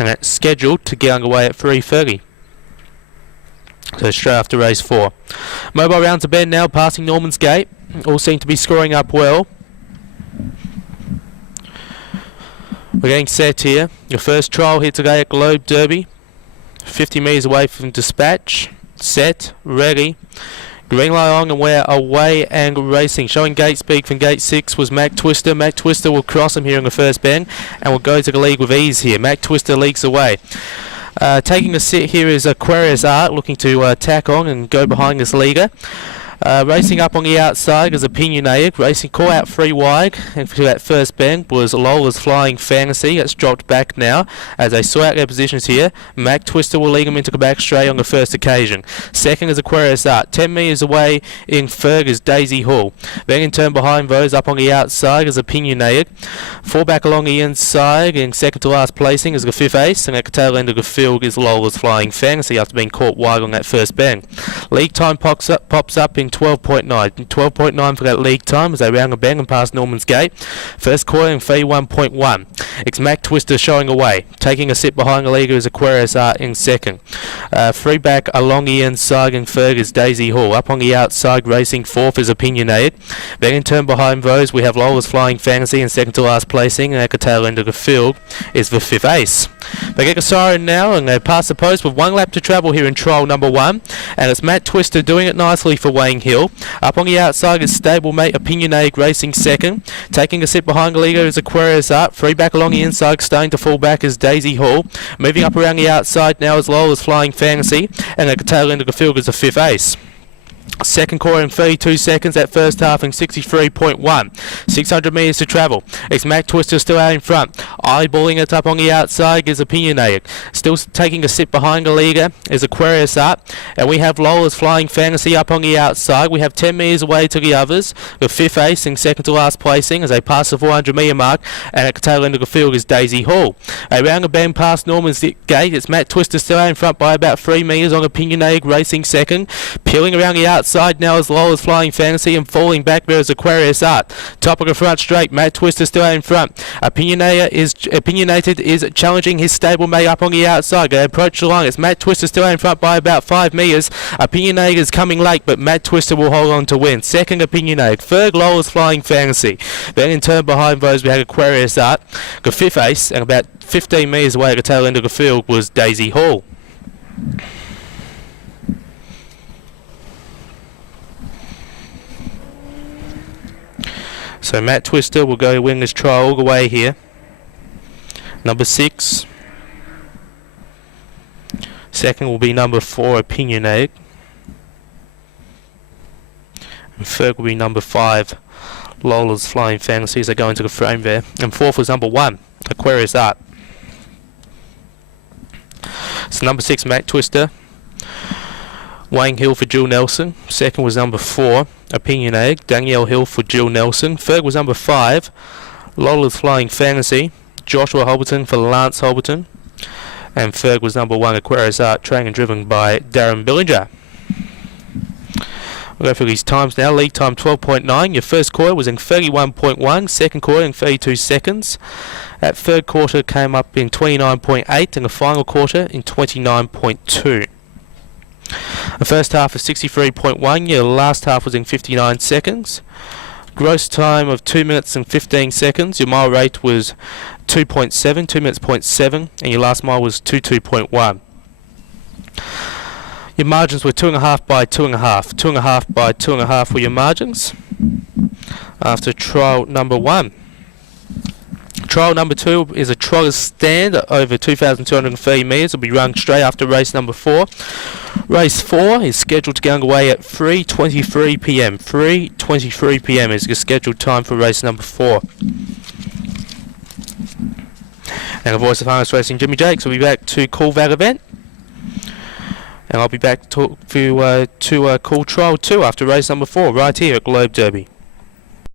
and it's scheduled to get underway at 3:30. So straight after race 4. Mobile rounds a bend now, passing Norman's Gate. All seem to be scoring up well. We're getting set here. Your first trial here today at Globe Derby. 50 metres away from dispatch. Set, ready. Green light on, and we're away and racing. Showing gate speed from gate 6 was Mac Twister. Mac Twister will cross him here in the first bend and will go to the lead with ease here. Mac Twister leaks away. Taking a sit here is Aquarius Art, looking to tack on and go behind this leader. Racing up on the outside is Opinionated. Racing call out 3 wide, and for that first bend was Lola's Flying Fantasy. That's dropped back now as they sort out their positions here. Mac Twister will lead them into the back straight on the first occasion. Second is Aquarius Art. 10 metres away in third is Daisy Hall. Then in turn behind those up on the outside is Opinionated. 4 back along the inside in second to last placing is the 5th Ace, and at the tail end of the field is Lola's Flying Fantasy after being caught wide on that first bend. League time pops up in 12.9. 12.9 for that league time as they round the bend and pass Norman's Gate. First quarter in 31.1. It's Mac Twister showing away. Taking a sit behind the leader is Aquarius Art in second. 3 back along the inside in third is Daisy Hall. Up on the outside racing fourth is Opinionated. Then in turn behind those we have Lola's Flying Fantasy in second to last placing, and at the tail end of the field is the 5th Ace. They get a siren now and they pass the post with 1 lap to travel here in trial number 1, and it's Matt Twister doing it nicely for Wayne Hill. Up on the outside is stablemate Opinionated racing second. Taking a sit behind the leader is Aquarius Art. 3 back along the inside, starting to fall back is Daisy Hall. Moving up around the outside now is Lola's Flying Fantasy, and at the tail end of the field is the 5th Ace. Second quarter in 32 seconds, at first half in 63.1. 600 metres to travel. It's Mac Twister still out in front. Eyeballing it up on the outside is Opinionated. Still taking a sit behind the leader is Aquarius Art. And we have Lola's Flying Fantasy up on the outside. We have 10 metres away to the others. The 5th Ace in second to last placing as they pass the 400 metre mark. And at the tail end of the field is Daisy Hall. Around the bend past Norman's Gate, it's Mac Twister still out in front by about 3 metres on Opinionated racing second. Peeling around the outside now is Lola's Flying Fantasy, and falling back there is Aquarius Art. Top of the front straight, Matt Twister still out in front. Opinionated is challenging his stablemate up on the outside. They approach the line. It's Matt Twister still out in front by about 5 metres. Opinionated is coming late, but Matt Twister will hold on to win. Second, Opinionated. Third, Lola's Flying Fantasy. Then in turn behind those we had Aquarius Art. The 5th Ace, and about 15 metres away at the tail end of the field was Daisy Hall. So Matt Twister will go win this trial all the way here. Number 6. Second will be number 4, Opinionated. And third will be number 5, Lola's Flying Fantasy, as they go into the frame there. And fourth was number 1, Aquarius Art. So number 6, Matt Twister. Wayne Hill for Jill Nelson. Second was number 4, Opinionated. Danielle Hill for Jill Nelson. Third was number 5, Lola's Flying Fantasy. Joshua Holberton for Lance Holberton. And third was number 1, Aquarius Art, trained and driven by Darren Billinger. We'll go through these times now. League time 12.9. Your first quarter was in 31.1. Second quarter in 32 seconds. That third quarter came up in 29.8, and the final quarter in 29.2. The first half was 63.1, your last half was in 59 seconds. Gross time of 2 minutes and 15 seconds. Your mile rate was 2.7, 2 minutes 0.7, and your last mile was 22.1. Your margins were 2.5 by 2.5. 2.5 by 2.5 were your margins after trial number 1. Trial number 2 is a trotter's stand over 2,230 metres. It will be run straight after race number 4. Race 4 is scheduled to get underway at 3:23 p.m. 3:23 p.m. is the scheduled time for race number 4. And the voice of Harness Racing, Jimmy Jakes, will be back to call that event. And I'll be back to call trial 2 after race number 4 right here at Globe Derby.